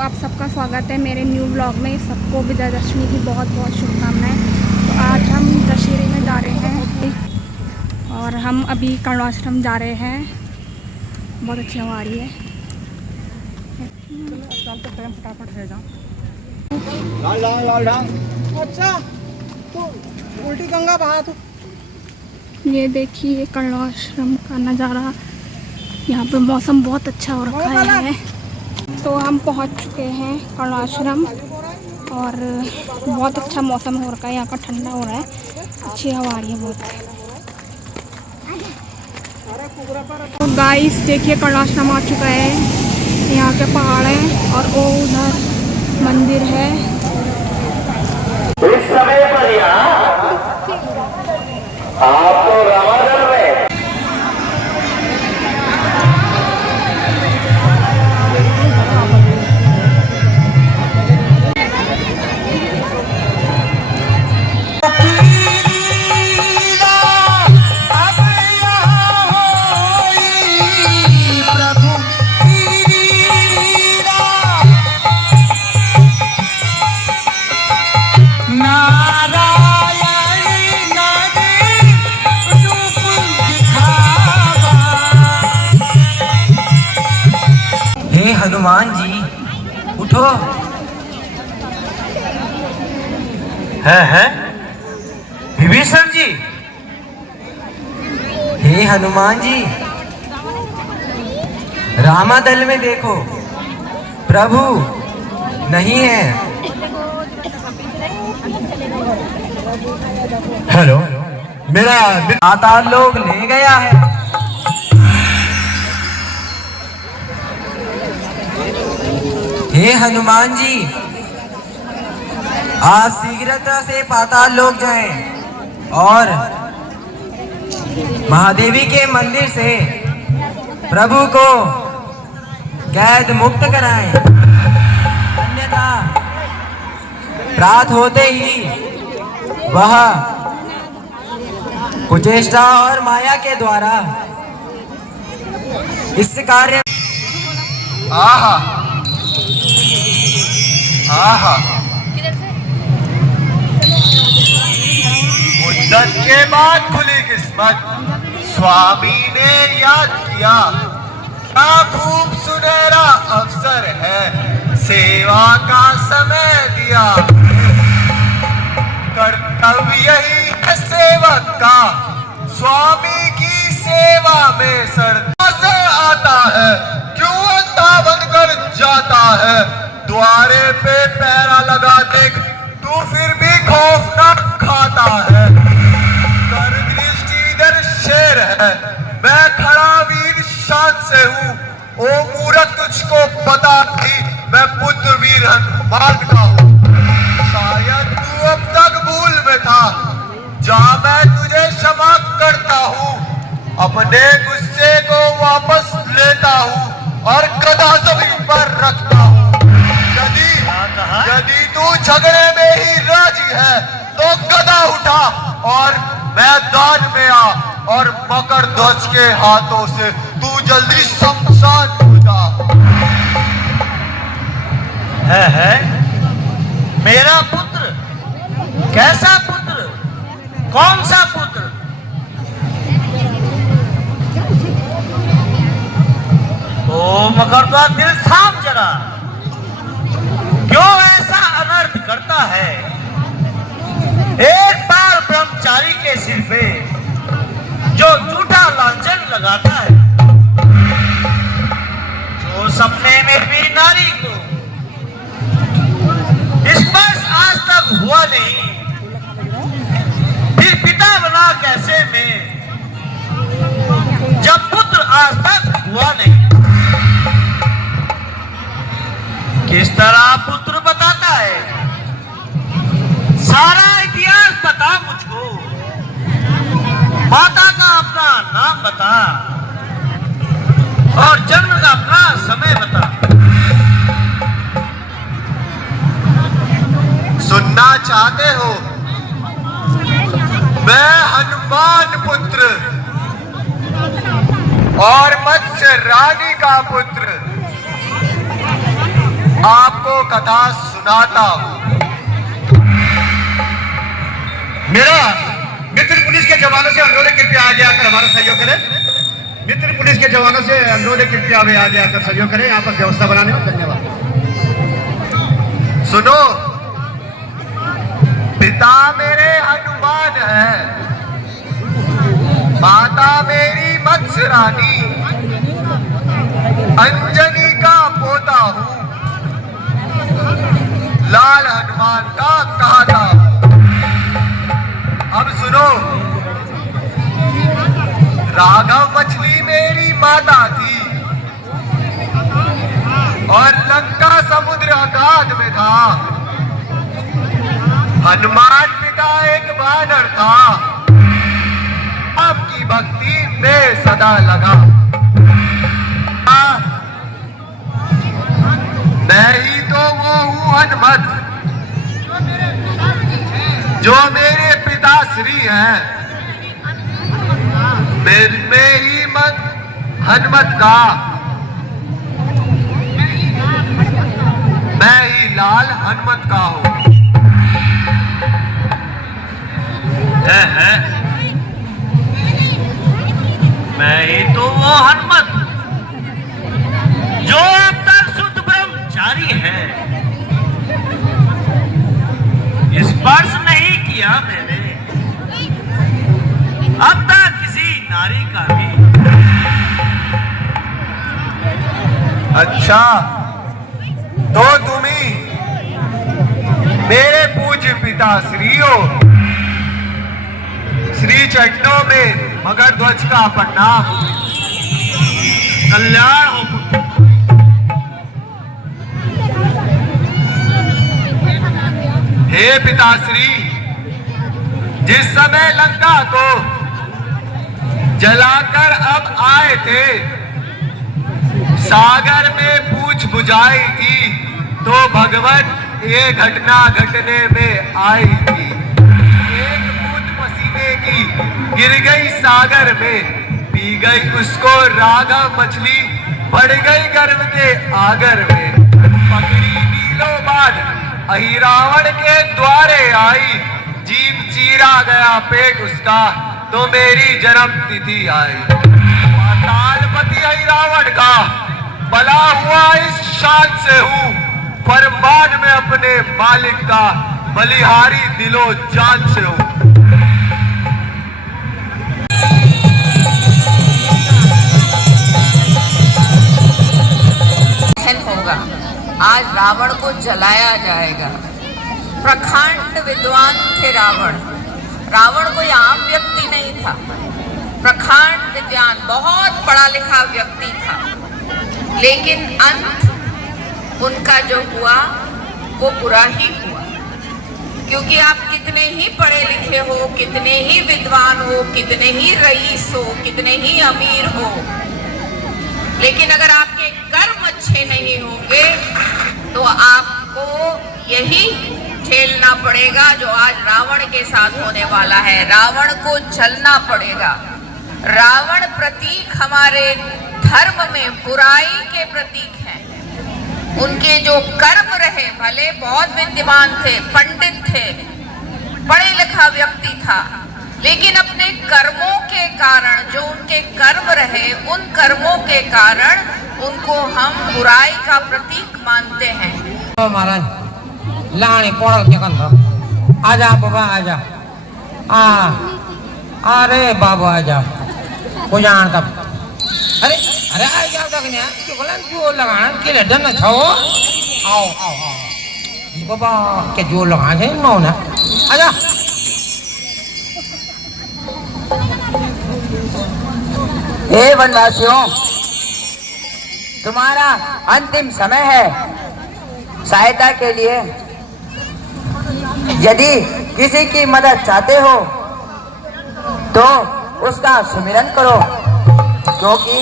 आप सबका स्वागत है मेरे न्यू ब्लॉग में। सबको विजयदशमी की बहुत बहुत शुभकामनाएं। तो आज हम दशहरे में जा रहे हैं और हम अभी कर्णाश्रम जा रहे हैं। बहुत अच्छी हवा आ रही है। फटाफट है अच्छा तो उल्टी गंगा बहा तो। ये देखिए कर्णाश्रम का नज़ारा। यहाँ पे मौसम बहुत अच्छा हो रखा है। तो हम पहुँच चुके हैं कर्णाश्रम और बहुत अच्छा मौसम हो रखा है। यहाँ का ठंडा हो रहा है, अच्छी हवा आ रही है बहुत। तो गाइस देखिए कर्णाश्रम आ चुका है। यहाँ के पहाड़ हैं और वो उधर मंदिर है। इस समय पर यहाँ आपको रामायण में हनुमान जी उठो। है विभीषण जी। हे हनुमान जी, रामादल में देखो, प्रभु नहीं है। हेलो, मेरा आता लोग ले गया है। हे हनुमान जी, आज शीघ्रता से पाताल लोक जाएं और महादेवी के मंदिर से प्रभु को कैद मुक्त कराएं। अन्यथा रात होते ही वह कुचेष्टा और माया के द्वारा इस कार्य मुद्दत के बाद खुली किस्मत, स्वामी ने याद किया। क्या खूब सुनहरा अवसर है, सेवा का समय दिया। कर्तव्य यही है सेवक का, स्वामी की सेवा में श्रद्धा से आता है। क्यों अंधा बनकर जाता है, द्वारे पे पैरा लगा देख तू फिर भी खौफ न खाता है। कर दृष्टि इधर शेर है, मैं खड़ा वीर शान से हूँ। ओ मूरत तुझको पता थी, मैं पुत्र वीर हनुमान का हूँ। शायद तू अब तक भूल में था, जा मैं तुझे क्षमा करता हूँ। अपने गुस्से को वापस लेता हूँ और गदा जमीन पर रखता हूँ। यदि तू झगड़े में ही राजी है तो गदा उठा और मैदान में आ और मकर ध्वज के हाथों से तू जल्दी शमशान हो जा। है मेरा पुत्र? कैसा पुत्र? कौन सा पुत्र? ओ मकर ध्वज, दिल थाम जरा। क्यों ऐसा अनर्थ करता है? एक बार ब्रह्मचारी के सिर पे जो झूठा लांछन लगाता है, जो सपने में भी नारी को स्पर्श आज तक हुआ नहीं, फिर पिता बना कैसे में जब पुत्र आज तक हुआ नहीं। किस तरह पुत्र बताता है? सारा इतिहास बता मुझको, माता का अपना नाम बता और जन्म का अपना समय बता। सुनना चाहते हो? मैं हनुमान पुत्र और मत्स्य रानी का पुत्र आपको कथा सुनाता हूं। मेरा मित्र पुलिस के जवानों से अनुरोध है, कृपया आगे आकर हमारा सहयोग करें। मित्र पुलिस के जवानों से अनुरोध है, कृपया आगे आकर सहयोग करें यहाँ पर व्यवस्था बनाने में। धन्यवाद। सुनो, पिता मेरे हनुमान है, माता मेरी मत्स्य रानी, अंजनी का पोता हूं, लाल हनुमान का कहता हूं। अब सुनो, राघव मछली मेरी माता थी और लंका समुद्र अगाध में था। हनुमान पिता एक वानर था, आपकी भक्ति में सदा लगा। मैं ही तो वो हूं हनुमत, जो मेरे पिता श्री हैं। मेरी मत हनुमत का, मैं ही लाल हनुमत का हूं। मैं ही तो वो हनुमत जो अब तक शुद्ध ब्रह्मचारी है। स्पर्श नहीं किया मैंने अब तक किसी नारी का भी। अच्छा, तो तुम ही मेरे पूज्य पिता श्री हो। श्री चरणों में मगर ध्वज का प्रणाम। कल्याण हो। हे पिताश्री, जिस समय लंका को जलाकर अब आए थे, सागर में पूछ बुझाई थी, तो भगवान ये घटना घटने में आई थी। एक बूंद पसीने की गिर गई सागर में, पी गई उसको राघव मछली, बढ़ गई गर्व के आगर में। पकड़ी नीलों बाद अहिरावण के द्वारे आई, जीव चीरा गया पेट उसका, तो मेरी जन्म तिथि आई। पातालपति अहिरावण का बला हुआ इस शान से हूं, फरमान में अपने मालिक का बलिहारी दिलो जान से हूं। होगा, आज रावण को जलाया जाएगा। प्रखंड विद्वान थे रावण। रावण कोई आम व्यक्ति नहीं था, प्रखंड विद्वान, बहुत पढ़ा लिखा व्यक्ति था। लेकिन अंत उनका जो हुआ वो बुरा ही हुआ, क्योंकि आप कितने ही पढ़े लिखे हो, कितने ही विद्वान हो, कितने ही रईस हो, कितने ही अमीर हो, लेकिन अगर आपके कर्म अच्छे नहीं होंगे तो आपको यही झेलना पड़ेगा जो आज रावण के साथ होने वाला है। रावण को जलना पड़ेगा। रावण प्रतीक हमारे धर्म में बुराई के प्रतीक हैं। उनके जो कर्म रहे, भले बहुत विद्वान थे, पंडित थे, पढ़े लिखा व्यक्ति था, लेकिन अपने कर्मों के कारण, जो उनके कर्म रहे, उन कर्मों के कारण उनको हम बुराई का प्रतीक मानते हैं। तो महाराज लाणी पोड़ल के कंधा, आजा बाबा आजा, अरे बाबू आजा, को जान तब, अरे अरे आ जाओ तक ने, क्यों बोलन क्यों लगाना, के ले डन छो, आओ आओ आओ, बाबा के जो लगा है नो ना, आजा। हे वनवासियों, तुम्हारा अंतिम समय है सहायता के लिए। यदि किसी की मदद चाहते हो तो उसका सुमिरन करो, क्योंकि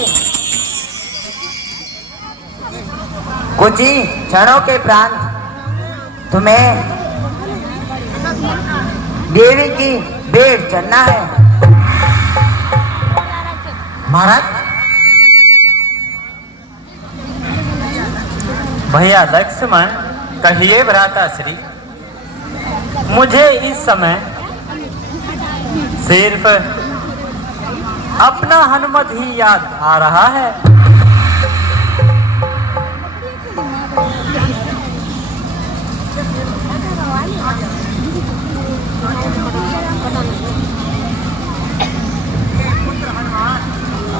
कुछ ही क्षणों के उपरांत तुम्हें देवी की भेंट चढ़ना है। महाराज भैया लक्ष्मण, कहिए भ्राताश्री, मुझे इस समय सिर्फ अपना हनुमत ही याद आ रहा है।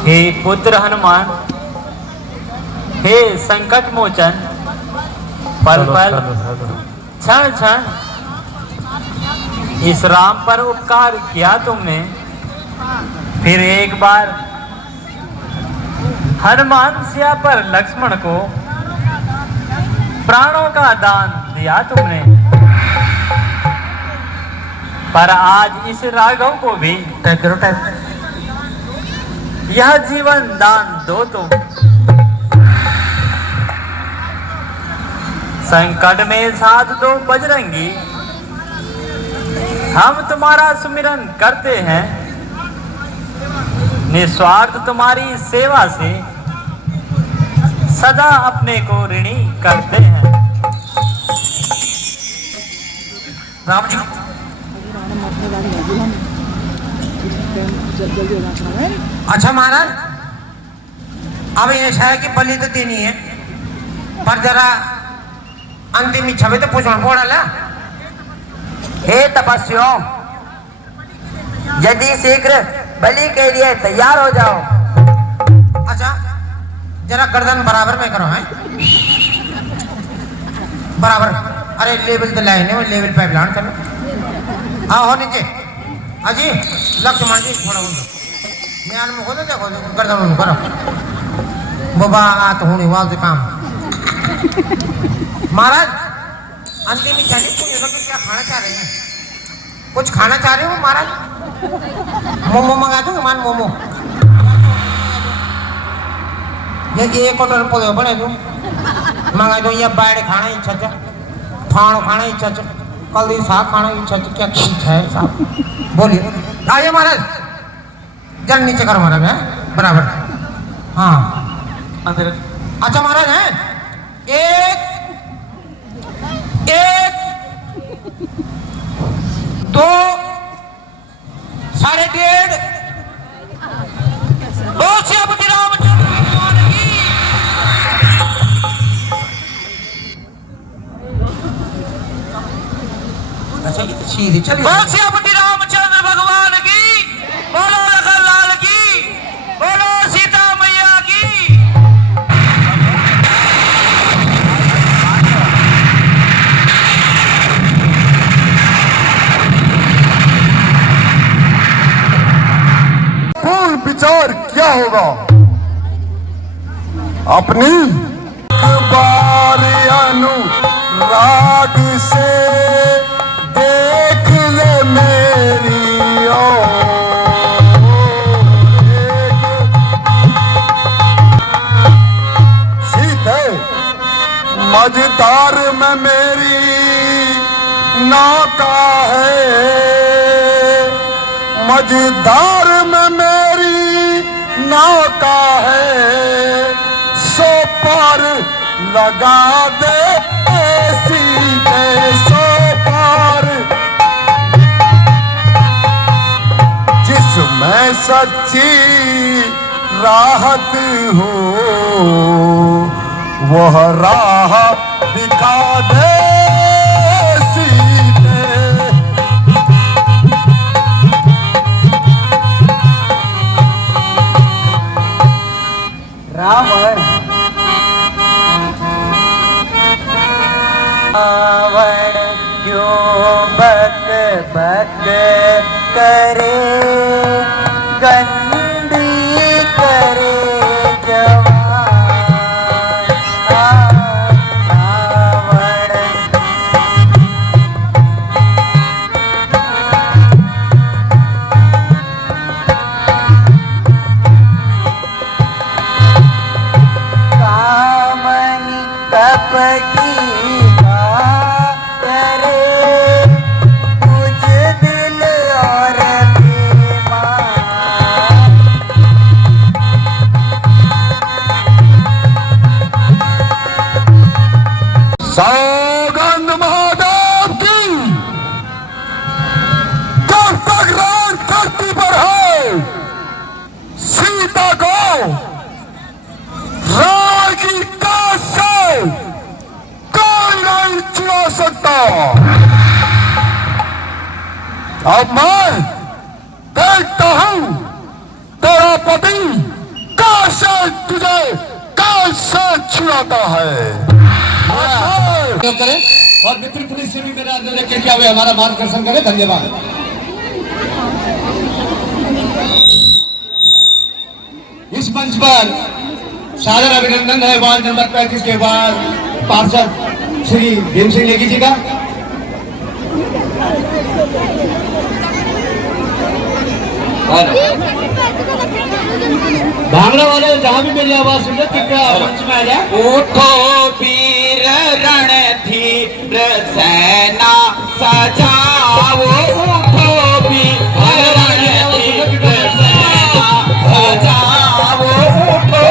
हे पुत्र हनुमान, हे संकट मोचन, पल पल क्षण क्षण इस राम पर उपकार किया तुमने, फिर एक बार हनुमान सिया पर लक्ष्मण को प्राणों का दान दिया तुमने, पर आज इस राघव को भी यह जीवन दान दो तुम। संकट में साथ दो बजरंगी, हम तुम्हारा सुमिरन करते हैं, निस्वार्थ तुम्हारी सेवा से सदा अपने को ऋणी करते हैं। राम जी, अच्छा महाराज, अब ऐसा है कि बलि तो देनी है, पर जरा अंतिम इच्छा भी तो पूछना पड़ा। हे तपस्वियों, यदि शीघ्र बलि के लिए तैयार हो जाओ। अच्छा, जरा गर्दन बराबर में करो है, बराबर। अरे लेवल तो लाइन है, लेवल पाइप लाइन चलो। हाँ हो नीचे। अजी लक्ष्मण जी थोड़ा उनको म्यान में खोलो, देखो गर्दन में करो बाबा, आ तो होने वाले काम। महाराज, अंतिम इच्छा नहीं पूछे तो क्या खाना चाह रहे हैं? कुछ खाना चाह रहे हो महाराज? मोमो मंगा दूँ, मान मोमो ये एक ऑर्डर पौधे बने दूँ मंगा दो, या बैड खाना इच्छा है, फाणो खाना इच्छा है, कल दी साग खाना इच्छा है, क्या इच्छा है साहब बोलिए। आइए महाराज, जल नीचे करो महाराज, है बराबर। हाँ अंदर। अच्छा महाराज है, एक दो, 1.5 बोल श्रीपति रामचंद्र भगवान की। अच्छा ये तो सीधी चलिए। बोल श्रीपति रामचंद्र भगवान की, बोलो लखन लाल की, बोलो सीता मैया की। विचार क्या होगा अपनी बार अनुराग से देख ले मेरी ओर, सीते मझधार में मेरी नौका है, मझधार में मेरी नौका है, सो पार लगा दे सीधे, सो पार जिसमें सच्ची राहत हो, वह राह दिखा दे सीधे। रावण क्यों बक बक करे, गंदी करे जवान। रावण कामनी कपटी करे, तुझ दिल और सौगंध महादेव की जब तक राम धरती पर है सीता को रावण की काश से कोई नहीं छुड़ा सकता। अब मैं देखता हूं तेरा पति कैसे तुझे कैसे छुड़ाता है। करें और मित्र पुलिस से भी मेरा आग्रह है कि वे हमारा मार्गदर्शन करें। धन्यवाद। इस मंच पर सादर अभिनंदन है वार्ड नंबर 35 के बाद पार्षद श्री भीम सिंह नेगी जी का। भांगड़ा वाले जहाँ भी मेरी आवाज सुन रहे कृपया मंच में आ जाए। उठो वीर रणधीर सेना सजाओ, उठो वीर रणधीर सेना सजाओ, उठो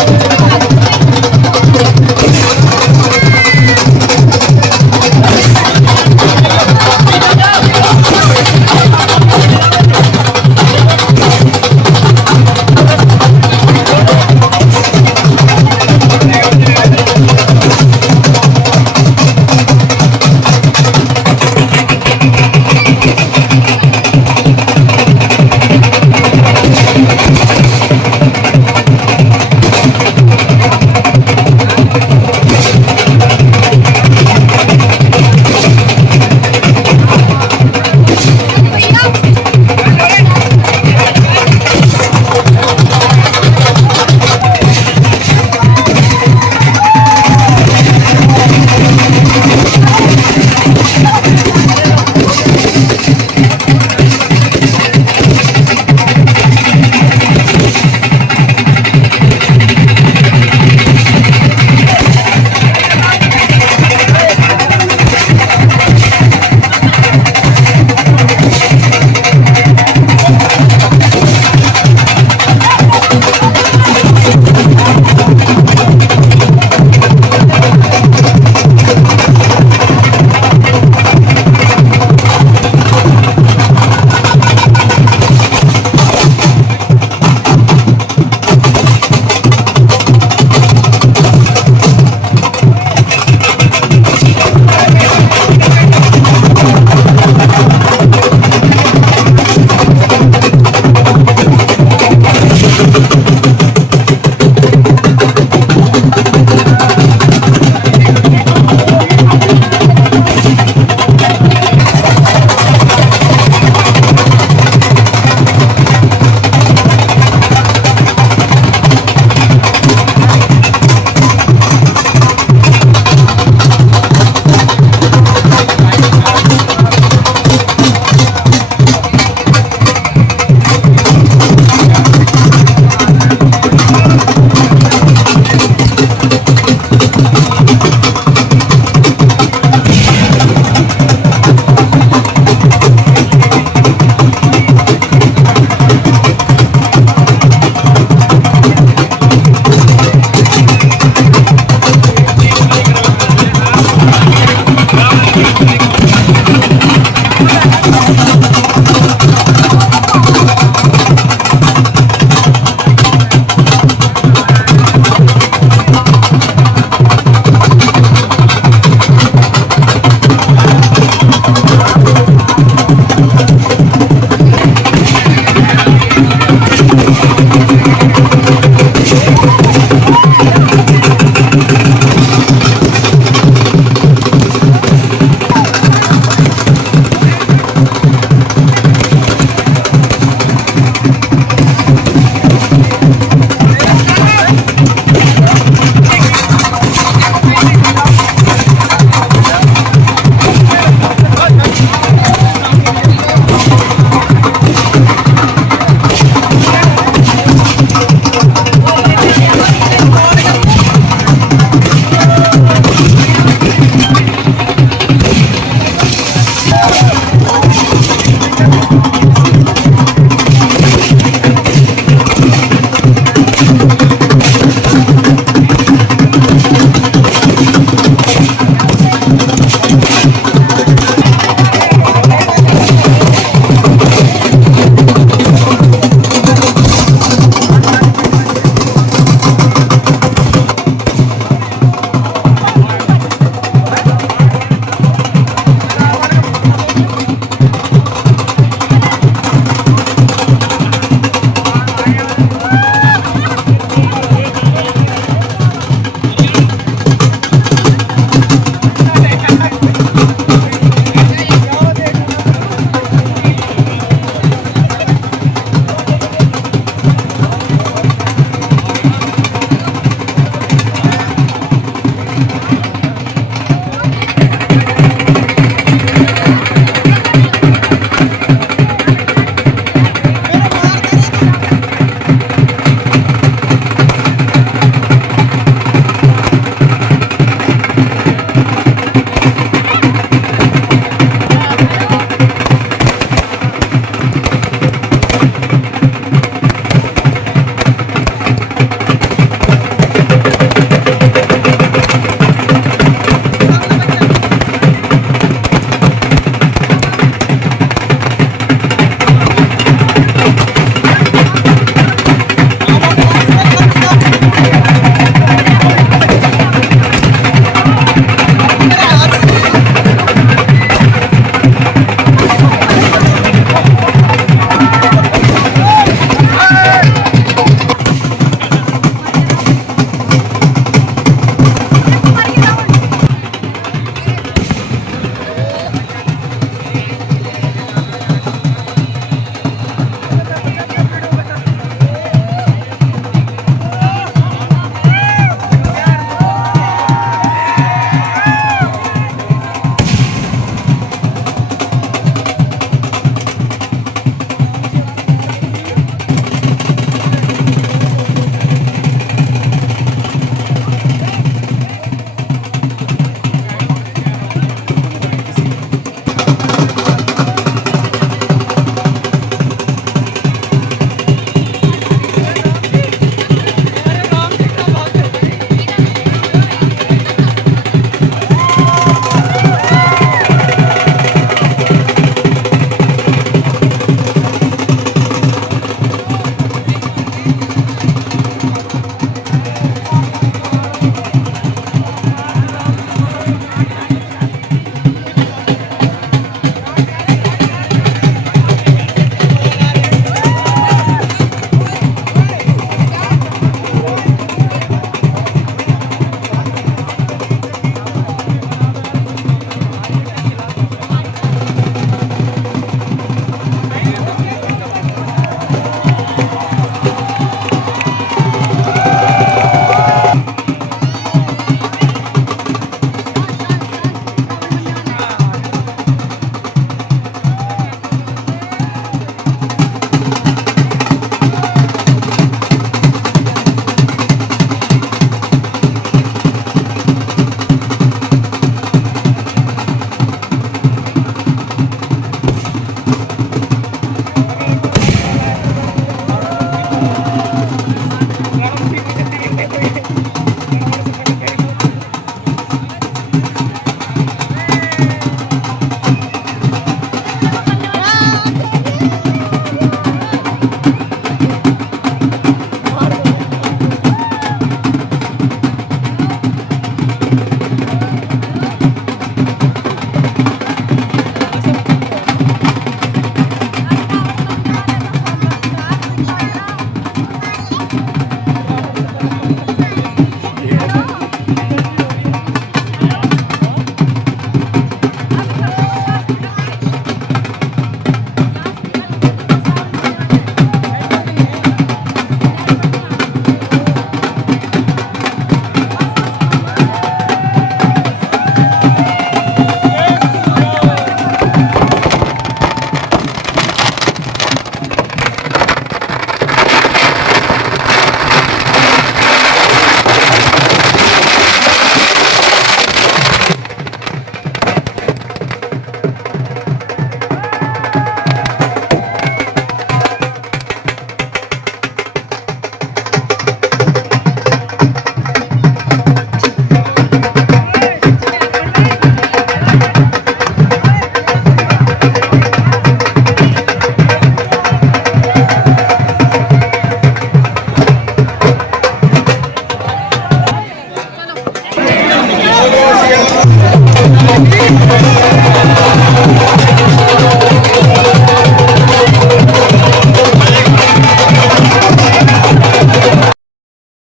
है।